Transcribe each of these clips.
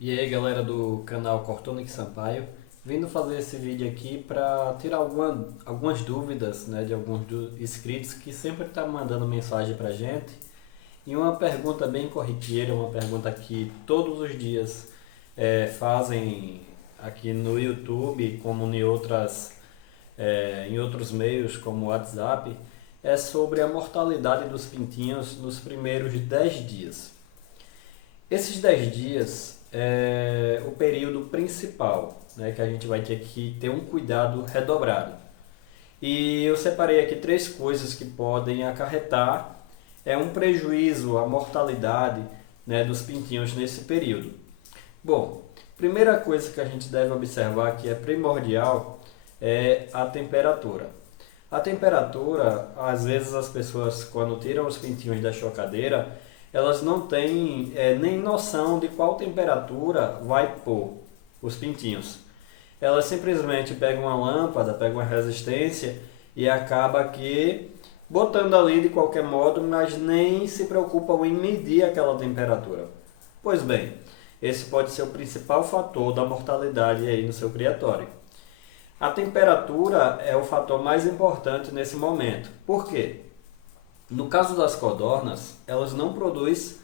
E aí galera do canal Cortonic Sampaio, vindo fazer esse vídeo aqui para tirar algumas dúvidas, né, de alguns inscritos que sempre estão mandando mensagem para gente. E uma pergunta bem corriqueira, uma pergunta que todos os dias fazem aqui no YouTube, como em outros meios como o WhatsApp, é sobre a mortalidade dos pintinhos nos primeiros 10 dias. Esses 10 dias é o período principal, né, que a gente vai ter que ter um cuidado redobrado. E eu separei aqui três coisas que podem acarretar um prejuízo à mortalidade, né, dos pintinhos nesse período. Bom, primeira coisa que a gente deve observar que é primordial é a temperatura. A temperatura, às vezes as pessoas quando tiram os pintinhos da chocadeira, elas não têm nem noção de qual temperatura vai pôr os pintinhos. Elas simplesmente pegam uma lâmpada, pegam uma resistência e acaba que botando ali de qualquer modo, mas nem se preocupam em medir aquela temperatura. Pois bem, esse pode ser o principal fator da mortalidade aí no seu criatório. A temperatura é o fator mais importante nesse momento. Por quê? No caso das codornas, elas não produzem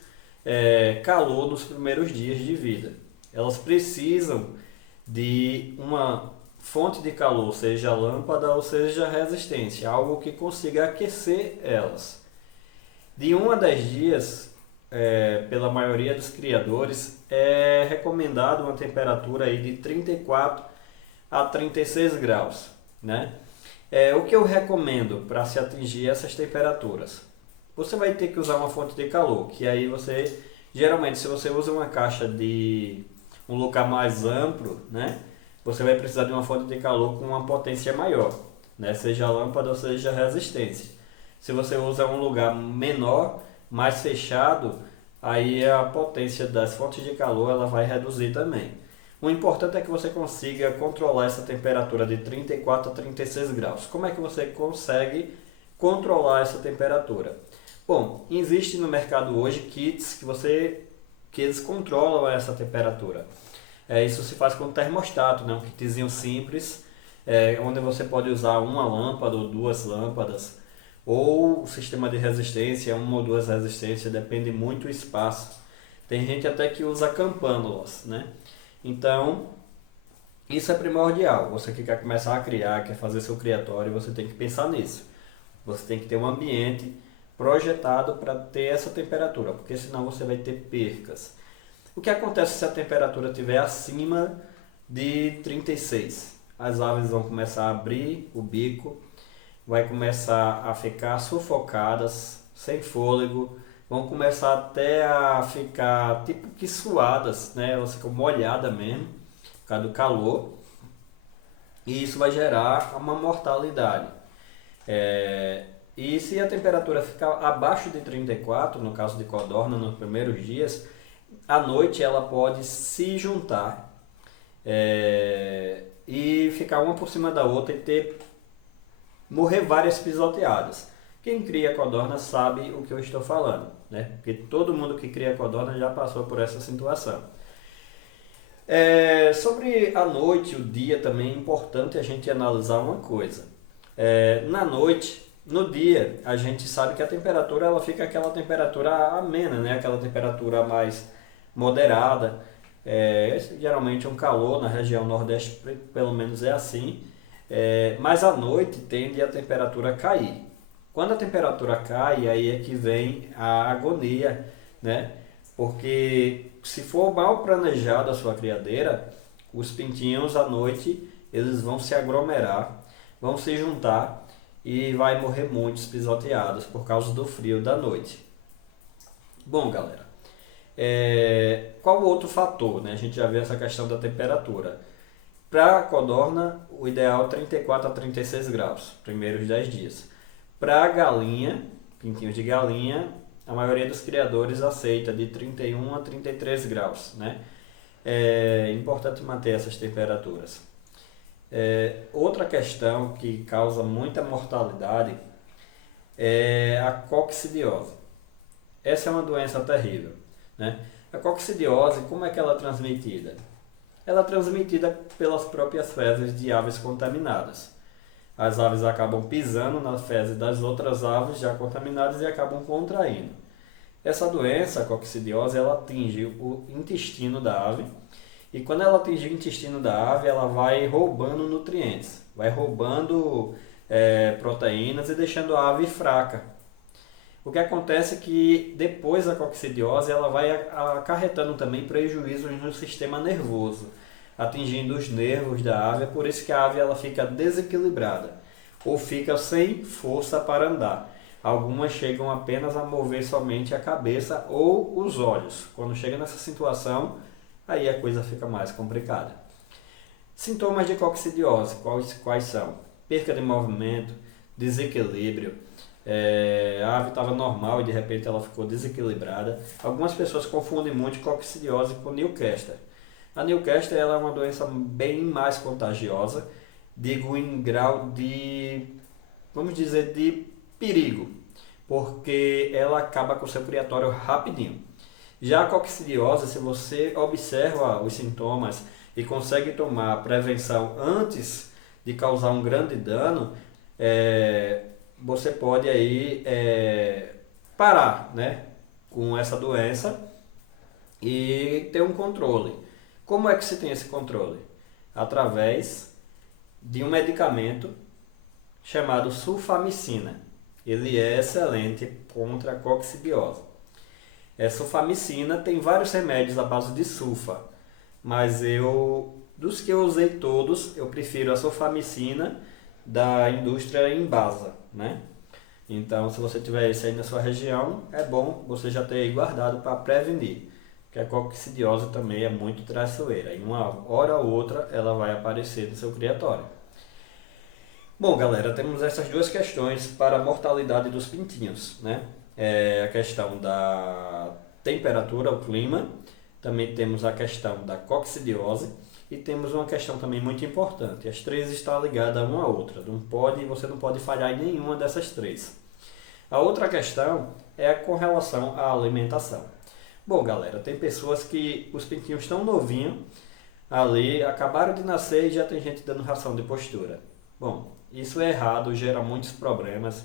calor nos primeiros dias de vida. Elas precisam de uma fonte de calor, seja lâmpada ou seja resistência, algo que consiga aquecer elas. De 1 a 10 dias, pela maioria dos criadores, é recomendado uma temperatura aí de 34 a 36 graus, né? O que eu recomendo para se atingir essas temperaturas? Você vai ter que usar uma fonte de calor, que aí você, geralmente, se você usa uma caixa de um lugar mais amplo, né? Você vai precisar de uma fonte de calor com uma potência maior, né? Seja lâmpada ou seja resistência. Se você usa um lugar menor, mais fechado, aí a potência das fontes de calor ela vai reduzir também. O importante é que você consiga controlar essa temperatura de 34 a 36 graus. Como é que você consegue controlar essa temperatura? Bom, existe no mercado hoje kits que eles controlam essa temperatura. Isso se faz com termostato, né? Um kitzinho simples, onde você pode usar uma lâmpada ou duas lâmpadas, ou o sistema de resistência, uma ou duas resistências, depende muito do espaço. Tem gente até que usa campânulas, né? Então, isso é primordial. Você que quer começar a criar, quer fazer seu criatório, você tem que pensar nisso. Você tem que ter um ambiente projetado para ter essa temperatura, porque senão você vai ter percas. O que acontece se a temperatura estiver acima de 36? As aves vão começar a abrir o bico, vai começar a ficar sufocadas, sem fôlego, vão começar até a ficar tipo que suadas, né? Elas ficam molhadas mesmo, por causa do calor, e isso vai gerar uma mortalidade. E se a temperatura ficar abaixo de 34, no caso de codorna, nos primeiros dias, à noite ela pode se juntar e ficar uma por cima da outra e morrer várias pisoteadas. Quem cria codorna sabe o que eu estou falando, né? Porque todo mundo que cria codorna já passou por essa situação. Sobre a noite, o dia também é importante a gente analisar uma coisa. Na noite, no dia, a gente sabe que a temperatura ela fica aquela temperatura amena, né? Aquela temperatura mais moderada. Geralmente um calor na região nordeste, pelo menos é assim. Mas à noite tende a temperatura cair. Quando a temperatura cai, aí é que vem a agonia, né? Porque se for mal planejada a sua criadeira, os pintinhos à noite eles vão se aglomerar, vão se juntar e vai morrer muitos pisoteados por causa do frio da noite. Bom, galera, qual o outro fator, né? A gente já viu essa questão da temperatura. Para a codorna, o ideal é 34 a 36 graus, primeiros 10 dias. Para a galinha, pintinhos de galinha, a maioria dos criadores aceita de 31 a 33 graus, né? É importante manter essas temperaturas. Outra questão que causa muita mortalidade é a coccidiose. Essa é uma doença terrível, né? A coccidiose, como é que ela é transmitida? Ela é transmitida pelas próprias fezes de aves contaminadas. As aves acabam pisando nas fezes das outras aves já contaminadas e acabam contraindo. Essa doença, a coccidiose, ela atinge o intestino da ave e quando ela atinge o intestino da ave, ela vai roubando nutrientes, vai roubando proteínas e deixando a ave fraca. O que acontece é que depois da coccidiose ela vai acarretando também prejuízos no sistema nervoso, atingindo os nervos da ave, é por isso que a ave ela fica desequilibrada ou fica sem força para andar. Algumas chegam apenas a mover somente a cabeça ou os olhos. Quando chega nessa situação, aí a coisa fica mais complicada. Sintomas de coccidiose, quais são? Perca de movimento, desequilíbrio, a ave estava normal e de repente ela ficou desequilibrada. Algumas pessoas confundem muito coccidiose com Newcastle. A Newcastle ela é uma doença bem mais contagiosa, digo em grau de, vamos dizer, de perigo, porque ela acaba com o seu criatório rapidinho. Já a coccidiose, se você observa os sintomas e consegue tomar prevenção antes de causar um grande dano, você pode aí parar, né, com essa doença e ter um controle. Como é que se tem esse controle? Através de um medicamento chamado sulfamicina. Ele é excelente contra a coccidiose. Sulfamicina tem vários remédios à base de sulfa, mas dos que eu usei todos, eu prefiro a sulfamicina da indústria Embasa, né? Então, se você tiver isso aí na sua região, é bom você já ter aí guardado para prevenir, porque a coccidiose também é muito traiçoeira. Em uma hora ou outra, ela vai aparecer no seu criatório. Bom, galera, temos essas duas questões para a mortalidade dos pintinhos, né? A questão da temperatura, o clima, também temos a questão da coccidiose e temos uma questão também muito importante. As três estão ligadas uma à outra, você não pode falhar em nenhuma dessas três. A outra questão é com relação à alimentação. Bom, galera, tem pessoas que os pintinhos estão novinhos, ali acabaram de nascer e já tem gente dando ração de postura. Bom, isso é errado, gera muitos problemas,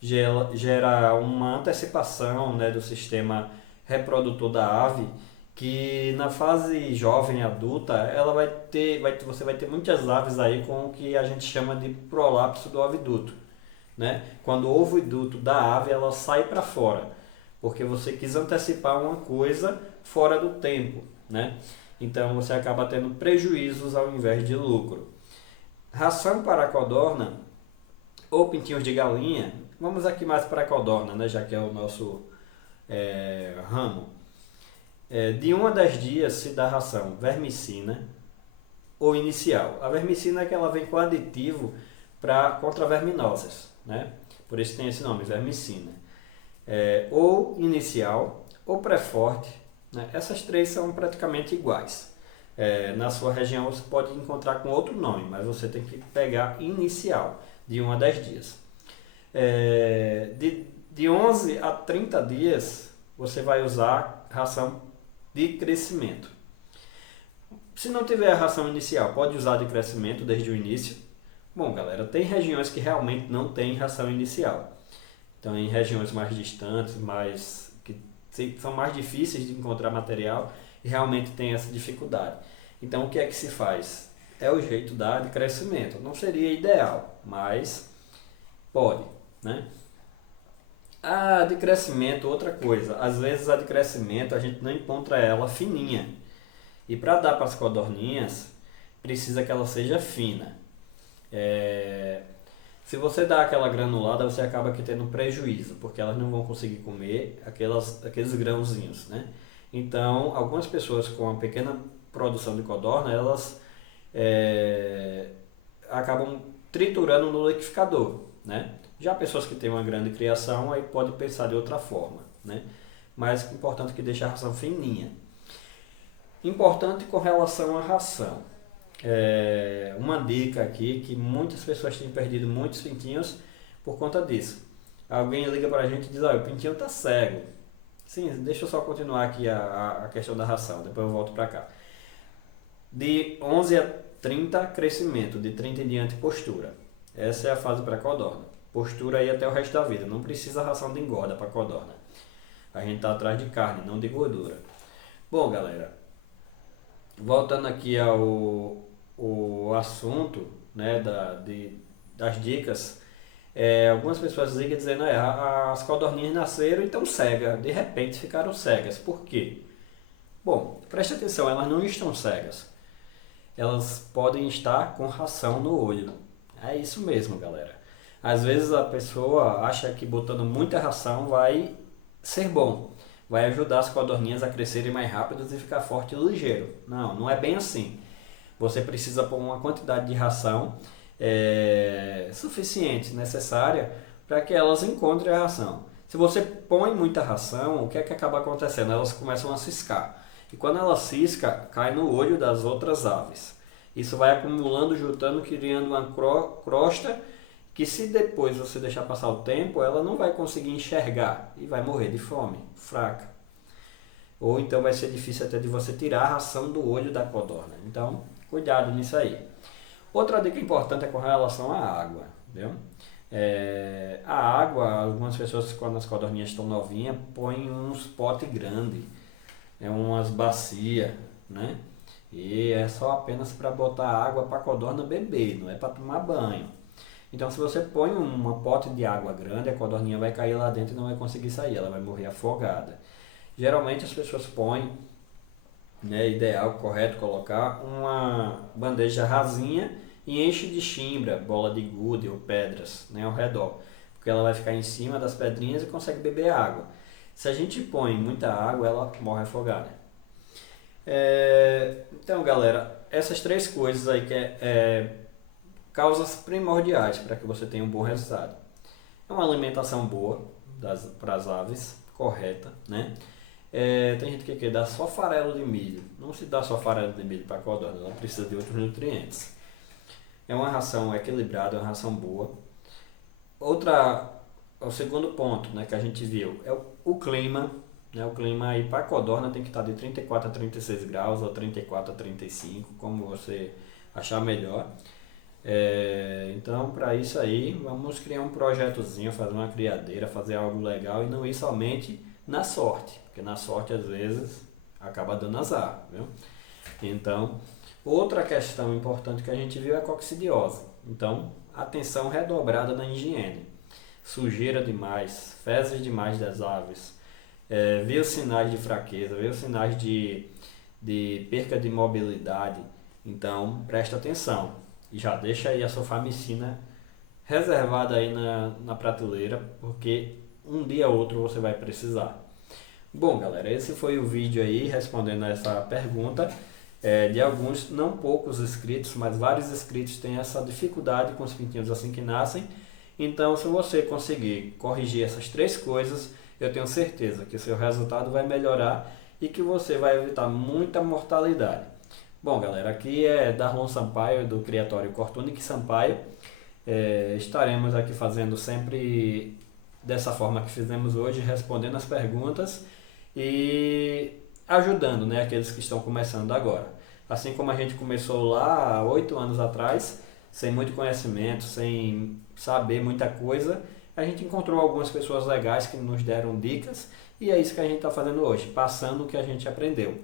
gera uma antecipação, né, do sistema reprodutor da ave, que na fase jovem adulta você vai ter muitas aves aí com o que a gente chama de prolapso do oviduto, né? Quando o oviduto da ave ela sai para fora, porque você quis antecipar uma coisa fora do tempo, né? Então você acaba tendo prejuízos ao invés de lucro. Ração para a codorna ou pintinhos de galinha, vamos aqui mais para a codorna, né? Já que é o nosso ramo. De 1 a 10 dias se dá ração vermicina ou inicial. A vermicina é que ela vem com aditivo contra verminoses, né? Por isso tem esse nome, vermicina. Ou inicial ou pré-forte, né? Essas três são praticamente iguais. Na sua região você pode encontrar com outro nome, mas você tem que pegar inicial, de 1 a 10 dias. De 11 a 30 dias você vai usar ração de crescimento. Se não tiver a ração inicial, pode usar de crescimento desde o início. Bom, galera, tem regiões que realmente não tem ração inicial. Então, em regiões mais distantes, que são mais difíceis de encontrar material e realmente tem essa dificuldade. Então, o que é que se faz? É o jeito de crescimento. Não seria ideal, mas pode, né? A de crescimento, outra coisa. Às vezes a de crescimento a gente não encontra ela fininha. E para dar para as codorninhas, precisa que ela seja fina. Se você dá aquela granulada, você acaba aqui tendo prejuízo, porque elas não vão conseguir comer aqueles grãozinhos, né? Então, algumas pessoas com uma pequena produção de codorna, elas acabam triturando no liquidificador, né? Já pessoas que têm uma grande criação, aí pode pensar de outra forma, né? Mas importante que deixe a ração fininha. Importante com relação à ração. Uma dica aqui que muitas pessoas têm perdido muitos pintinhos por conta disso. Alguém liga para a gente e diz, o pintinho está cego. Sim, deixa eu só continuar aqui a questão da ração, depois eu volto para cá. De 11 a 30, crescimento, de 30 em diante, postura. Essa é a fase para codorna. Postura aí até o resto da vida, não precisa ração de engorda para codorna. A gente está atrás de carne, não de gordura. Bom, galera, voltando aqui ao assunto, né, das dicas, algumas pessoas ligam dizendo que as codorninhas nasceram e estão cegas, de repente ficaram cegas. Por quê? Bom, preste atenção, elas não estão cegas. Elas podem estar com ração no olho. É isso mesmo, galera. Às vezes a pessoa acha que botando muita ração vai ser bom, vai ajudar as codorninhas a crescerem mais rápidas e ficar forte e ligeiro. Não, não é bem assim. Você precisa pôr uma quantidade de ração suficiente, necessária, para que elas encontrem a ração. Se você põe muita ração, o que é que acaba acontecendo? Elas começam a ciscar. E quando ela cisca, cai no olho das outras aves. Isso vai acumulando, juntando, criando uma crosta que, se depois você deixar passar o tempo, ela não vai conseguir enxergar e vai morrer de fome, fraca. Ou então vai ser difícil até de você tirar a ração do olho da codorna. Então, cuidado nisso aí. Outra dica importante é com relação à água, entendeu? A água, algumas pessoas, quando as codorninhas estão novinhas, põem uns potes grandes, umas bacias, né? E é só apenas para botar água para a codorna beber, não é para tomar banho. Então, se você põe uma pote de água grande, a codorninha vai cair lá dentro e não vai conseguir sair, ela vai morrer afogada. Geralmente as pessoas põem, ideal, correto, colocar uma bandeja rasinha e enche de chimbra, bola de gude ou pedras, ao redor, porque ela vai ficar em cima das pedrinhas e consegue beber água. Se a gente põe muita água, ela morre afogada. Então, galera, essas três coisas aí que causas primordiais para que você tenha um bom resultado. É uma alimentação boa para as aves, correta, né? Tem gente que quer dar só farelo de milho. Não se dá só farelo de milho para a codorna, ela precisa de outros nutrientes. É uma ração equilibrada, é uma ração boa. O segundo ponto, que a gente viu é o clima. O clima aí para a codorna tem que estar de 34 a 36 graus ou 34 a 35, como você achar melhor. Então, para isso aí, vamos criar um projetozinho, fazer uma criadeira, fazer algo legal e não ir somente na sorte, porque na sorte às vezes acaba dando azar, viu? Então, outra questão importante que a gente viu é a coccidiose. Então, atenção redobrada na higiene. Sujeira demais, fezes demais das aves, viu sinais de fraqueza, viu sinais de perca de mobilidade. Então, presta atenção e já deixa aí a sua famicina reservada aí na prateleira, porque um dia ou outro você vai precisar. Bom, galera, esse foi o vídeo aí respondendo a essa pergunta de alguns, não poucos inscritos, mas vários inscritos têm essa dificuldade com os pintinhos assim que nascem. Então, se você conseguir corrigir essas três coisas, eu tenho certeza que o seu resultado vai melhorar e que você vai evitar muita mortalidade. Bom, galera, aqui é Darlon Sampaio, do Criatório Cortunic Sampaio. Estaremos aqui fazendo sempre dessa forma que fizemos hoje, respondendo as perguntas e ajudando, aqueles que estão começando agora. Assim como a gente começou lá há 8 anos atrás, sem muito conhecimento, sem saber muita coisa, a gente encontrou algumas pessoas legais que nos deram dicas e é isso que a gente está fazendo hoje, passando o que a gente aprendeu.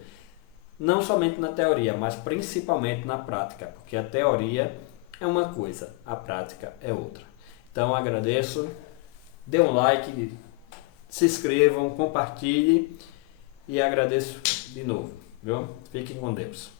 Não somente na teoria, mas principalmente na prática, porque a teoria é uma coisa, a prática é outra. Então agradeço, dê um like, se inscrevam, compartilhem e agradeço de novo, viu? Fiquem com Deus.